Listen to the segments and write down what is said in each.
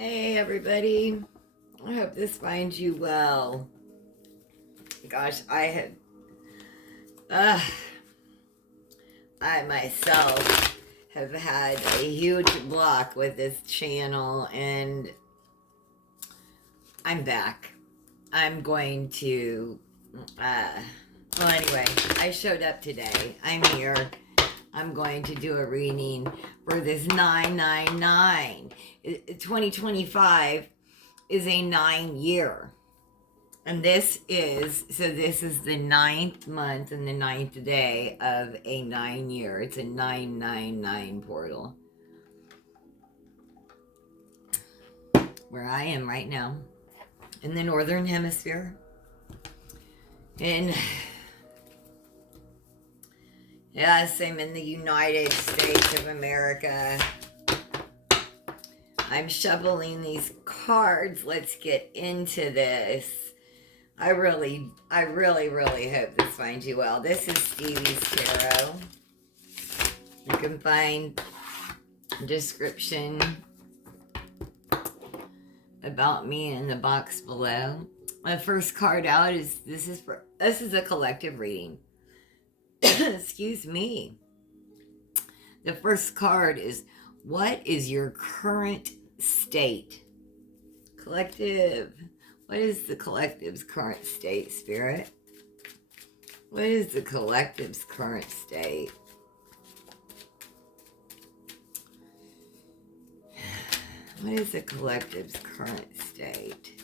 Hey everybody, I hope this finds you well. Gosh, uh, I myself have had a huge block with this channel and I'm back. I'm going to, anyway, I showed up today. I'm here. I'm going to do a reading for this 999. 2025 is a 9-year. And this is the 9th month and the 9th day of a 9-year. It's a 999 portal. Where I am right now, in the Northern Hemisphere. And yes, I'm in the United States of America. I'm shoveling these cards. Let's get into this. I really hope this finds you well. This is Stevie's Tarot. You can find a description about me in the box below. My first card out is this is a collective reading. Excuse me. The first card is, what is your current state? Collective. What is the collective's current state, Spirit? What is the collective's current state? What is the collective's current state?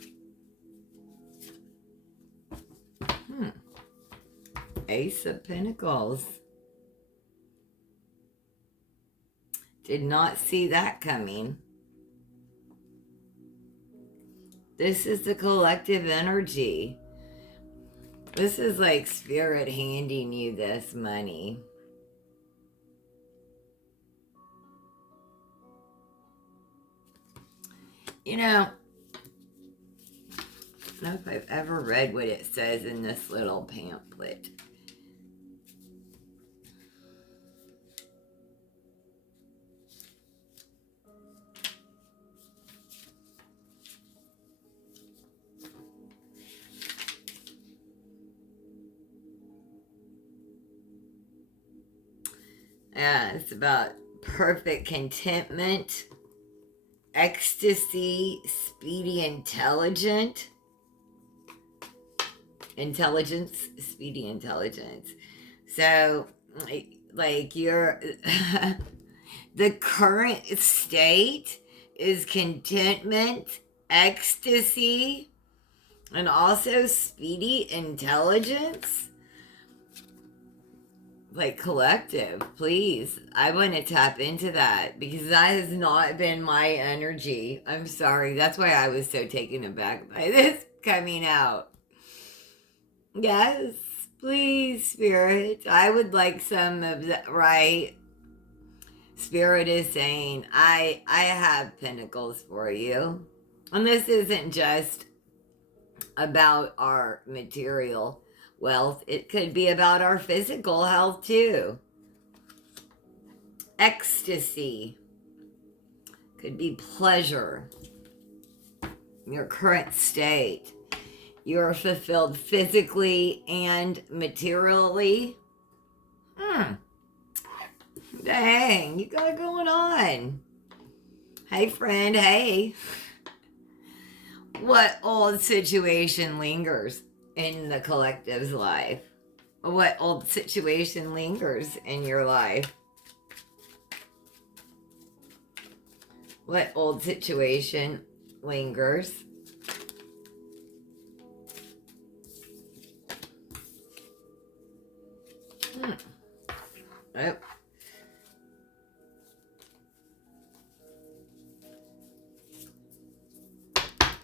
Ace of Pentacles. Did not see that coming. This is the collective energy. This is like Spirit handing you this money. You know, I don't know if I've ever read what it says in this little pamphlet. Yeah, it's about perfect contentment, ecstasy, speedy intelligence, speedy intelligence. So, like your, the current state is contentment, ecstasy, and also speedy intelligence. Like collective, please. I want to tap into that because that has not been my energy. I'm sorry. That's why I was so taken aback by this coming out. Yes, please, Spirit. I would like some of that, right? Spirit is saying, I have pentacles for you. And this isn't just about our material wealth. It could be about our physical health too. Ecstasy could be pleasure. Your current state. You're fulfilled physically and materially. Dang, you got it going on. Hey friend, hey. What old situation lingers in the collective's life? What old situation lingers in your life? What old situation lingers? Oh.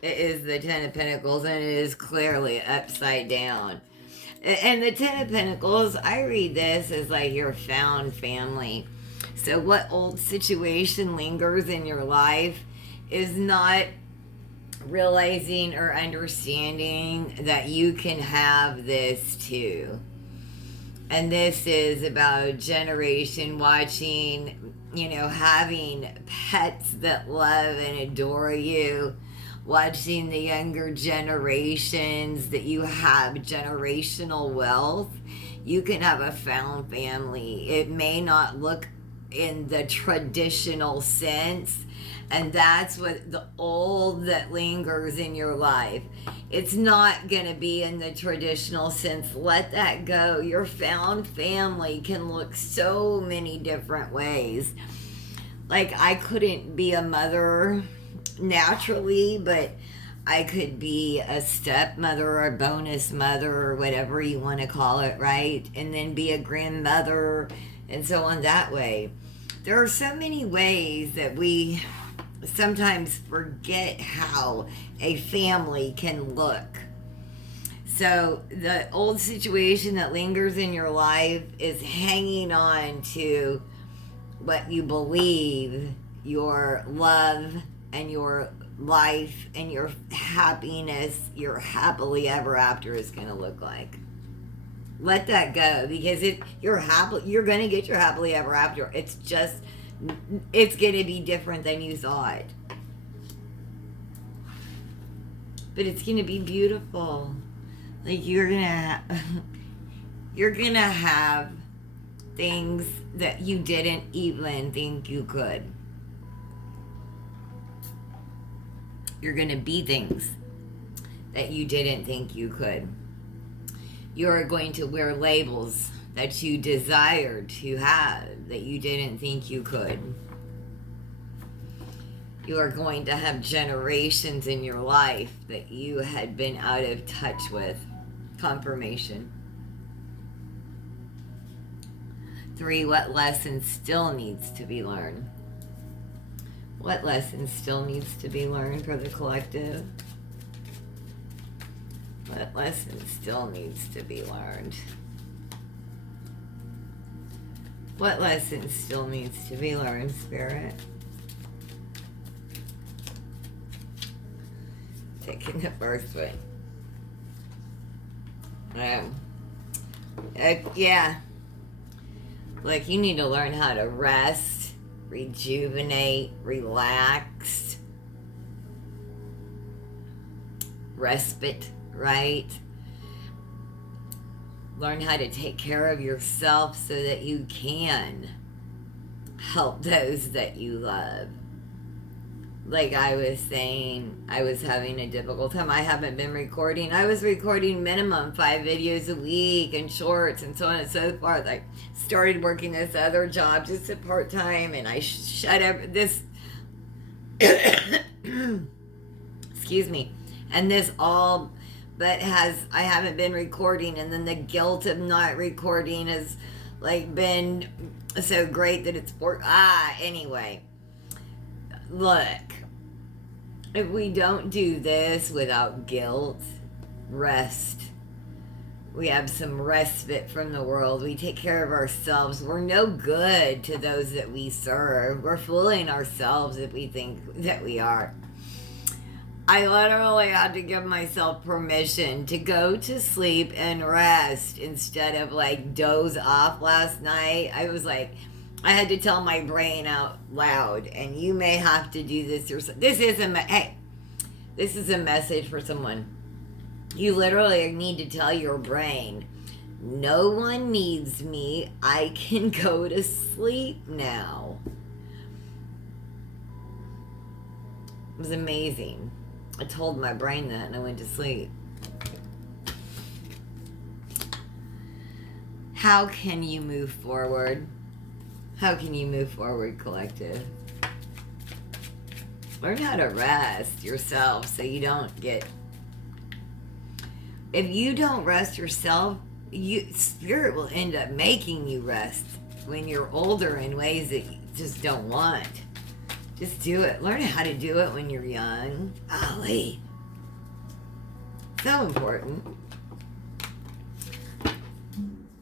It is the Ten of Pentacles, and it is clearly upside down. And the Ten of Pentacles, I read this as like your found family. So what old situation lingers in your life is not realizing or understanding that you can have this too. And this is about generation watching, having pets that love and adore you, watching the younger generations, that you have generational wealth. You can have a found family. It may not look in the traditional sense, and that's what the old that lingers in your life. It's not going to be in the traditional sense. Let that go. Your found family can look so many different ways. Like, I couldn't be a mother naturally, but I could be a stepmother or a bonus mother or whatever you want to call it, right? And then be a grandmother and so on that way. There are so many ways that we sometimes forget how a family can look. So the old situation that lingers in your life is hanging on to what you believe your love and your life and your happiness, your happily ever after is going to look like. Let that go, because you're going to get your happily ever after. It's going to be different than you thought. But it's going to be beautiful. Like, you're going to have things that you didn't even think you could. You're going to be things that you didn't think you could. You're going to wear labels that you desired to have that you didn't think you could. You are going to have generations in your life that you had been out of touch with. Confirmation. 3, what lesson still needs to be learned? What lesson still needs to be learned for the collective? What lesson still needs to be learned? What lesson still needs to be learned, Spirit? Taking the first one. Yeah. Like, you need to learn how to rest, rejuvenate, relax, respite, right? Learn how to take care of yourself so that you can help those that you love. Like I was saying, I was having a difficult time. I haven't been recording. I was recording minimum 5 videos a week and shorts and so on and so forth. I started working this other job just at part-time, and I shut this excuse me, and this all but I haven't been recording, and then the guilt of not recording has like been so great that it's anyway. Look, if we don't do this without guilt, rest. We have some respite from the world. We take care of ourselves. We're no good to those that we serve. We're fooling ourselves if we think that we are. I literally had to give myself permission to go to sleep and rest instead of like doze off last night. I was like, I had to tell my brain out loud, and you may have to do this yourself. This is a message for someone. You literally need to tell your brain, no one needs me. I can go to sleep now. It was amazing. I told my brain that, and I went to sleep. How can you move forward? How can you move forward, collective? Learn how to rest yourself so you don't get... If you don't rest yourself, Spirit will end up making you rest when you're older in ways that you just don't want. Just do it. Learn how to do it when you're young. Golly. So important.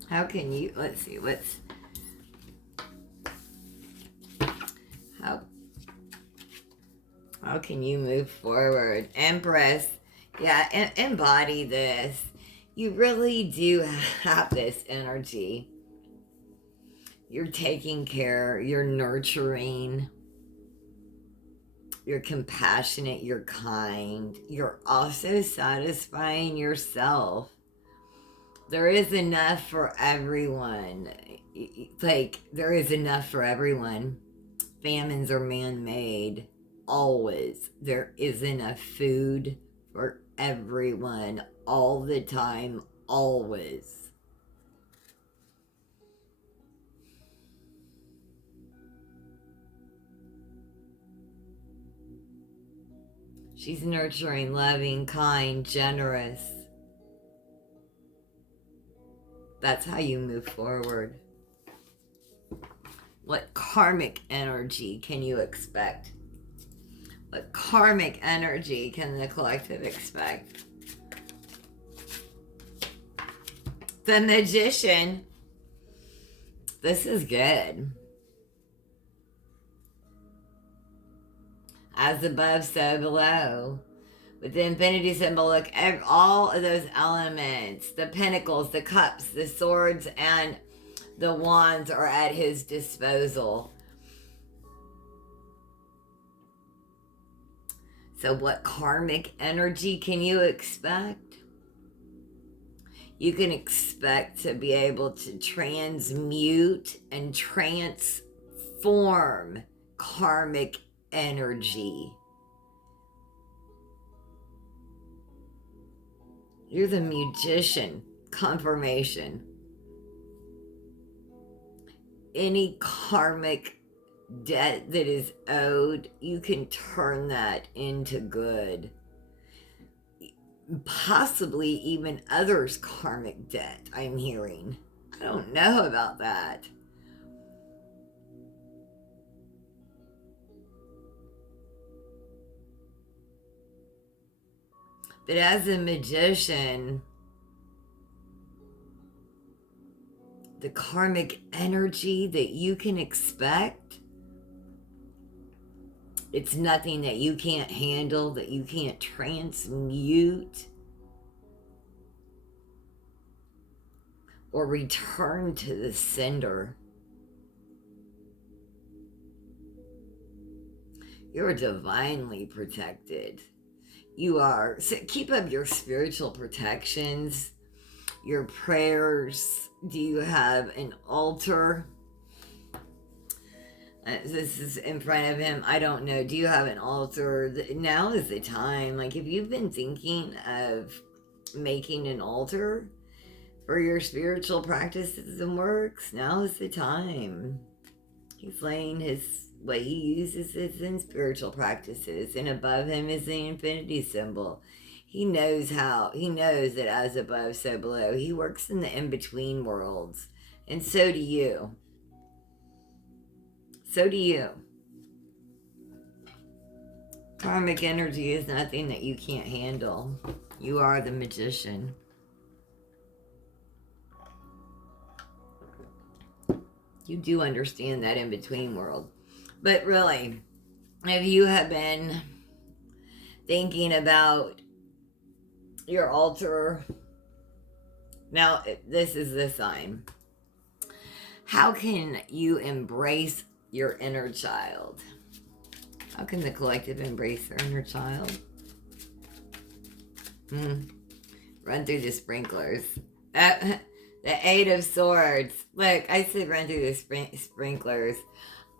How can you... Let's see, How can you move forward? Empress. Yeah, embody this. You really do have this energy. You're taking care, you're nurturing, you're compassionate, you're kind. You're also satisfying yourself. There is enough for everyone. Like, there is enough for everyone. Famines are man-made. Always. There is enough food for everyone. All the time. Always. She's nurturing, loving, kind, generous. That's how you move forward. What karmic energy can you expect? What karmic energy can the collective expect? The Magician. This is good. As above, so below. With the infinity symbol, look at all of those elements. The pentacles, the cups, the swords, and the wands are at his disposal. So what karmic energy can you expect? You can expect to be able to transmute and transform karmic energy. You're the Magician. Confirmation. Any karmic debt that is owed, you can turn that into good. Possibly even others' karmic debt, I'm hearing. I don't know about that. But as a magician, the karmic energy that you can expect, it's nothing that you can't handle, that you can't transmute or return to the sender. You're divinely protected. You are. So keep up your spiritual protections, your prayers. Do you have an altar? This is in front of him. I don't know. Do you have an altar? Now is the time. Like, if you've been thinking of making an altar for your spiritual practices and works, now is the time. He's laying what he uses is in spiritual practices, and above him is the infinity symbol. He knows that as above, so below. He works in the in-between worlds, and so do you. So do you. Karmic energy is nothing that you can't handle. You are the magician. You do understand that in-between world. But really, if you have been thinking about your altar, now this is the sign. How can you embrace your inner child? How can the collective embrace their inner child? Run through the sprinklers. The Eight of Swords. Look, I said run through the sprinklers.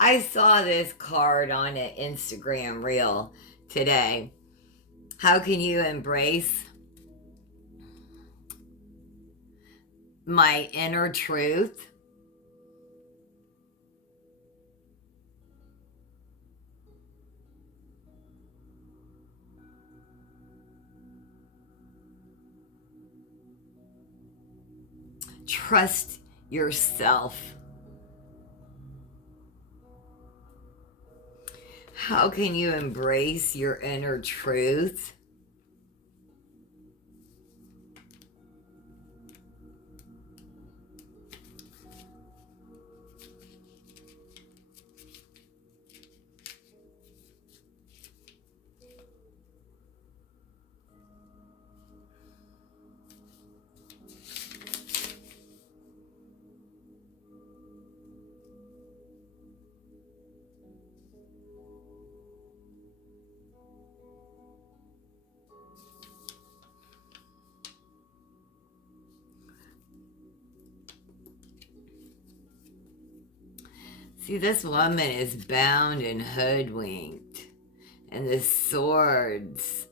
I saw this card on an Instagram reel today. How can you embrace my inner truth? Trust yourself. How can you embrace your inner truth? See, this woman is bound and hoodwinked, and the swords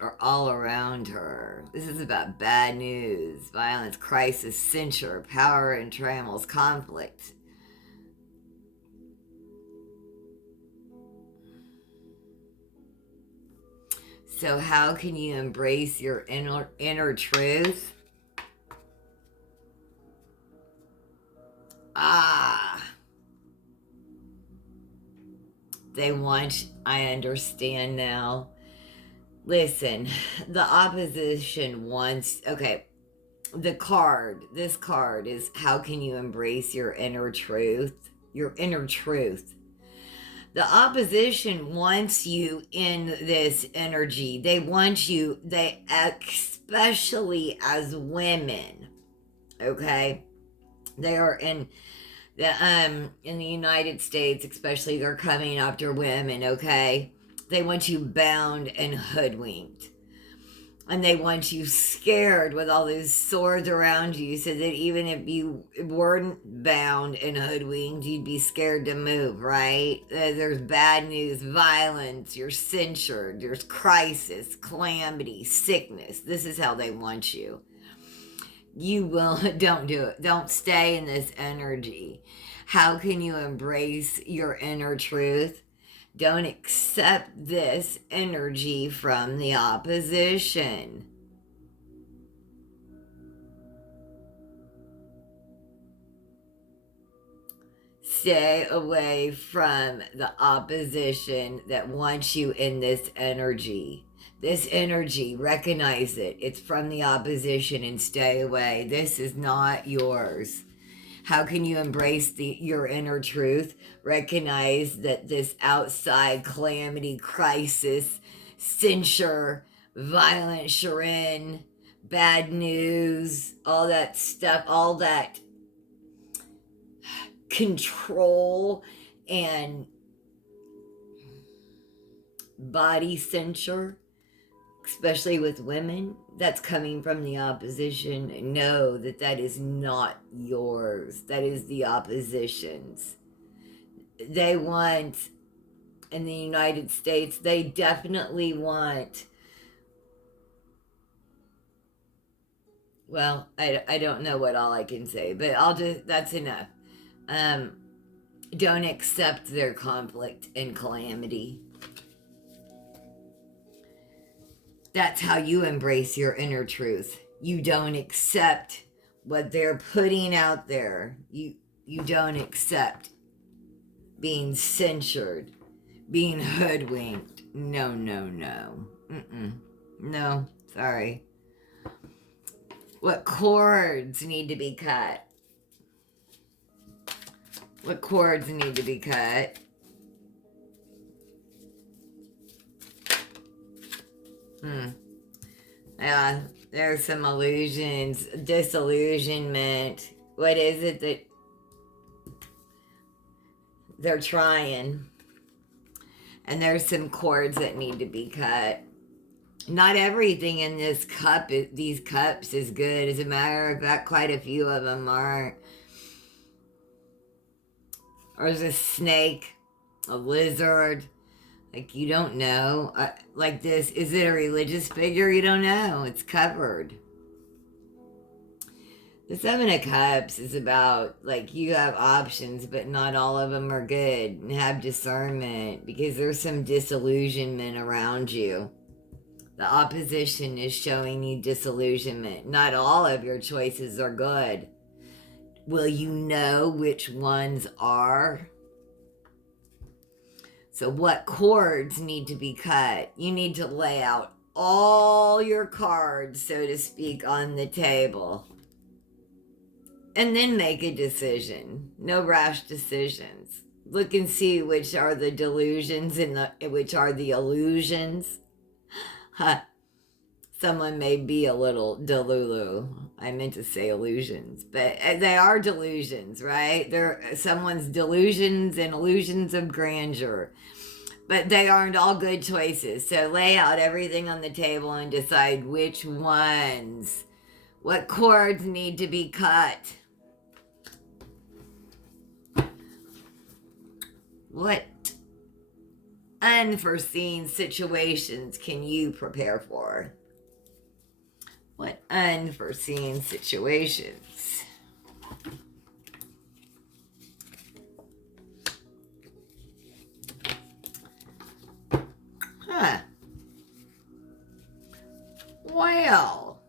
are all around her. This is about bad news, violence, crisis, censure, power and trammels, conflict. So how can you embrace your inner truth? They want, I understand now. Listen, the opposition wants, okay, this card is how can you embrace your inner truth? Your inner truth. The opposition wants you in this energy. They want you, especially as women, okay? They are in the United States, especially, they're coming after women, okay? They want you bound and hoodwinked. And they want you scared with all those swords around you, so that even if you weren't bound and hoodwinked, you'd be scared to move, right? There's bad news, violence, you're censured, there's crisis, calamity, sickness. This is how they want you. You will, don't do it. Don't stay in this energy. How can you embrace your inner truth? Don't accept this energy from the opposition. Stay away from the opposition that wants you in this energy. This energy, recognize it. It's from the opposition and stay away. This is not yours. How can you embrace your inner truth? Recognize that this outside calamity, crisis, censure, violent chagrin, bad news, all that stuff, all that control and body censure, especially with women, that's coming from the opposition. Know that that is not yours. That is the opposition's. They want, in the United States, they definitely want, well, I don't know what all I can say, but that's enough. Don't accept their conflict and calamity. That's how you embrace your inner truth. You don't accept what they're putting out there. You don't accept being censured, being hoodwinked. No. No, sorry. What cords need to be cut? What cords need to be cut? Yeah, there's some illusions, disillusionment. What is it that they're trying? And there's some cords that need to be cut. Not everything in these cups is good. As a matter of fact, quite a few of them aren't. Or there's a snake, a lizard. Like, you don't know. Like this, is it a religious figure? You don't know. It's covered. The Seven of Cups is about, like, you have options, but not all of them are good. And have discernment, because there's some disillusionment around you. The opposition is showing you disillusionment. Not all of your choices are good. Will you know which ones are? So what cords need to be cut? You need to lay out all your cards, so to speak, on the table. And then make a decision. No rash decisions. Look and see which are the delusions and which are the illusions. Someone may be a little delulu. I meant to say illusions, but they are delusions, right? They're someone's delusions and illusions of grandeur. But they aren't all good choices. So lay out everything on the table and decide which ones. What cords need to be cut? What unforeseen situations can you prepare for? What unforeseen situations? Huh. Well,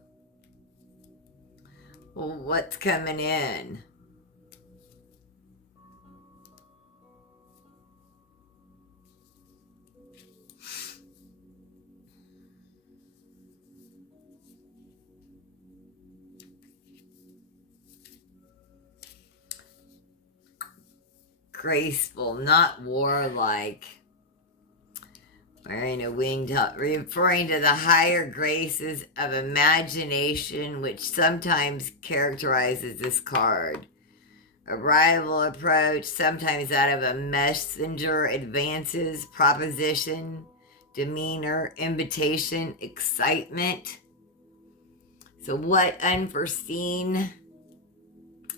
what's coming in? Graceful, not warlike. Wearing a winged helmet, referring to the higher graces of imagination, which sometimes characterizes this card. Arrival, approach, sometimes that of a messenger, advances, proposition, demeanor, invitation, excitement. So, what unforeseen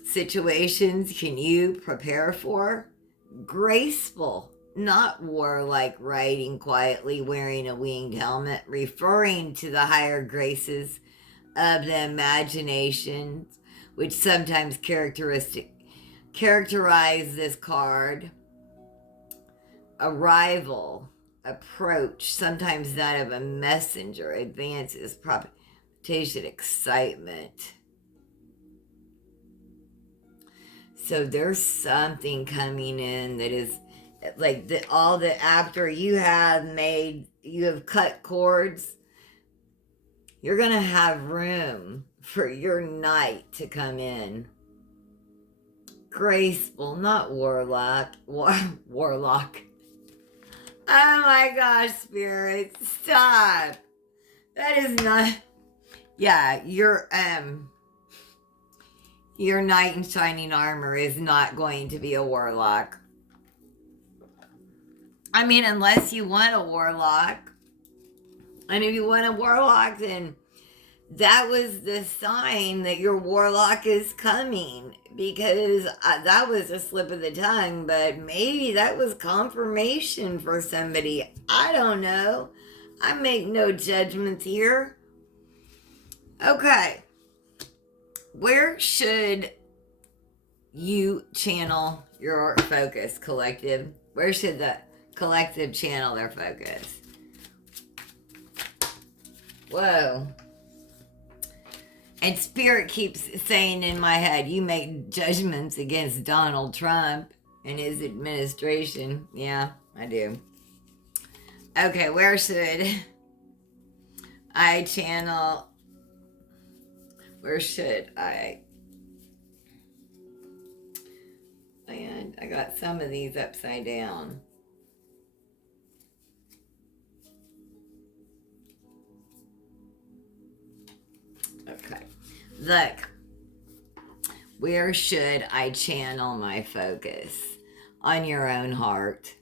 situations can you prepare for? Graceful, not warlike, riding quietly, wearing a winged helmet, referring to the higher graces of the imagination, which sometimes characterize this card. Arrival, approach, sometimes that of a messenger, advances, proposition, excitement. So there's something coming in that is like after you have cut cords, you're going to have room for your knight to come in. Graceful, not warlock. Warlock. Oh my gosh, Spirit, stop. That is not... Yeah, your knight in shining armor is not going to be a warlock. I mean, unless you want a warlock. And if you want a warlock, then that was the sign that your warlock is coming. Because that was a slip of the tongue, but maybe that was confirmation for somebody. I don't know. I make no judgments here. Okay. Where should you channel your focus, collective? Where should the collective channel their focus? Whoa. And Spirit keeps saying in my head, you make judgments against Donald Trump and his administration. Yeah, I do. Okay, where should I channel? Where should I? And I got some of these upside down. Okay. Look, where should I channel my focus? On your own heart.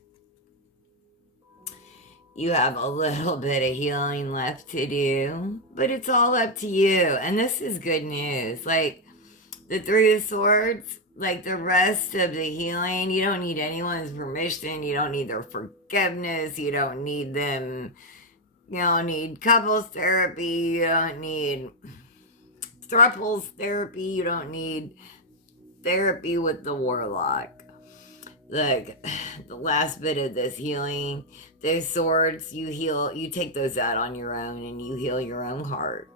You have a little bit of healing left to do, but it's all up to you. And this is good news. Like the Three of Swords, like the rest of the healing, you don't need anyone's permission. You don't need their forgiveness. You don't need them. You don't need couples therapy. You don't need thruples therapy. You don't need therapy with the warlock. Like the last bit of this healing, those swords, you take those out on your own and you heal your own heart.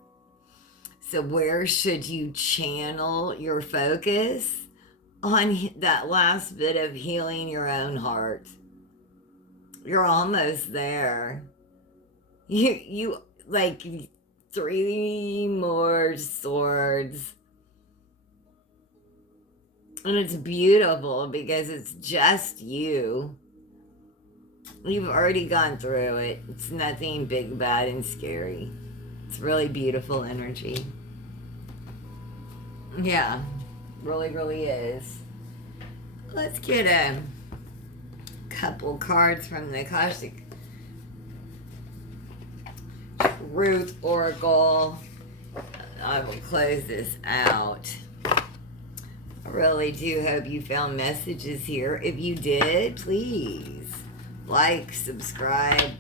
So where should you channel your focus? On that last bit of healing your own heart. You're almost there. You like 3 more swords. And it's beautiful because it's just you. You've already gone through it. It's nothing big, bad, and scary. It's really beautiful energy. Yeah, really, really is. Let's get a couple cards from the Akashic Truth Oracle. I will close this out. I really do hope you found messages here. If you did, please like, subscribe.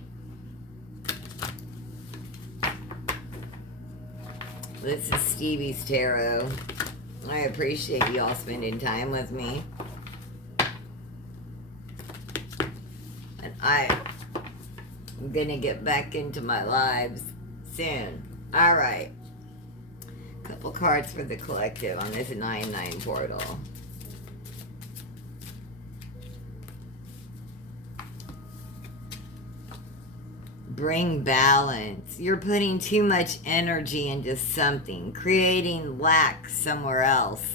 This is Stevie's Tarot. I appreciate you all spending time with me. And I'm gonna get back into my lives soon. Alright. Couple cards for the collective on this 9-9 portal. Bring balance. You're putting too much energy into something, creating lack somewhere else.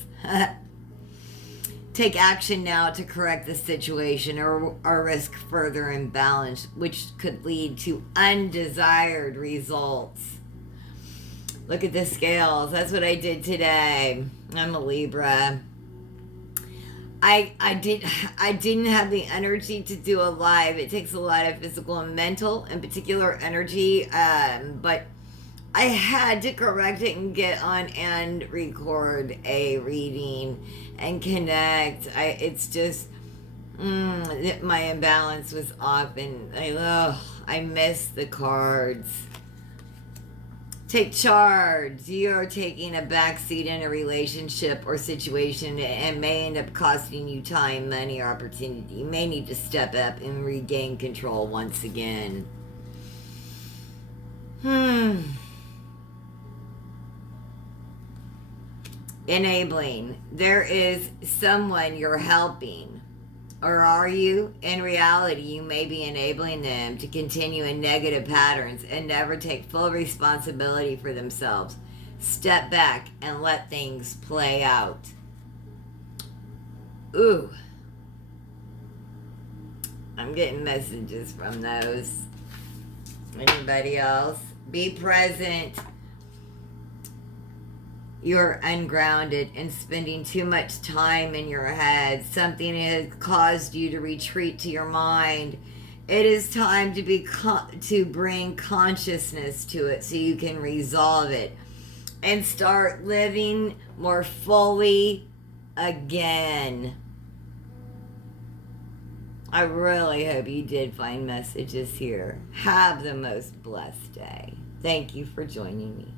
Take action now to correct the situation or risk further imbalance, which could lead to undesired results. Look at the scales. That's what I did today. I'm a Libra. I didn't have the energy to do a live. It takes a lot of physical and mental, in particular, energy. But I had to correct it and get on and record a reading and connect. It's just my imbalance was off, and I missed the cards. Take charge. You're taking a backseat in a relationship or situation and may end up costing you time, money, or opportunity. You may need to step up and regain control once again. Enabling. There is someone you're helping. Or are you? In reality, you may be enabling them to continue in negative patterns and never take full responsibility for themselves. Step back and let things play out. Ooh. I'm getting messages from those. Anybody else? Be present. You're ungrounded and spending too much time in your head. Something has caused you to retreat to your mind. It is time to bring consciousness to it so you can resolve it and start living more fully again. I really hope you did find messages here. Have the most blessed day. Thank you for joining me.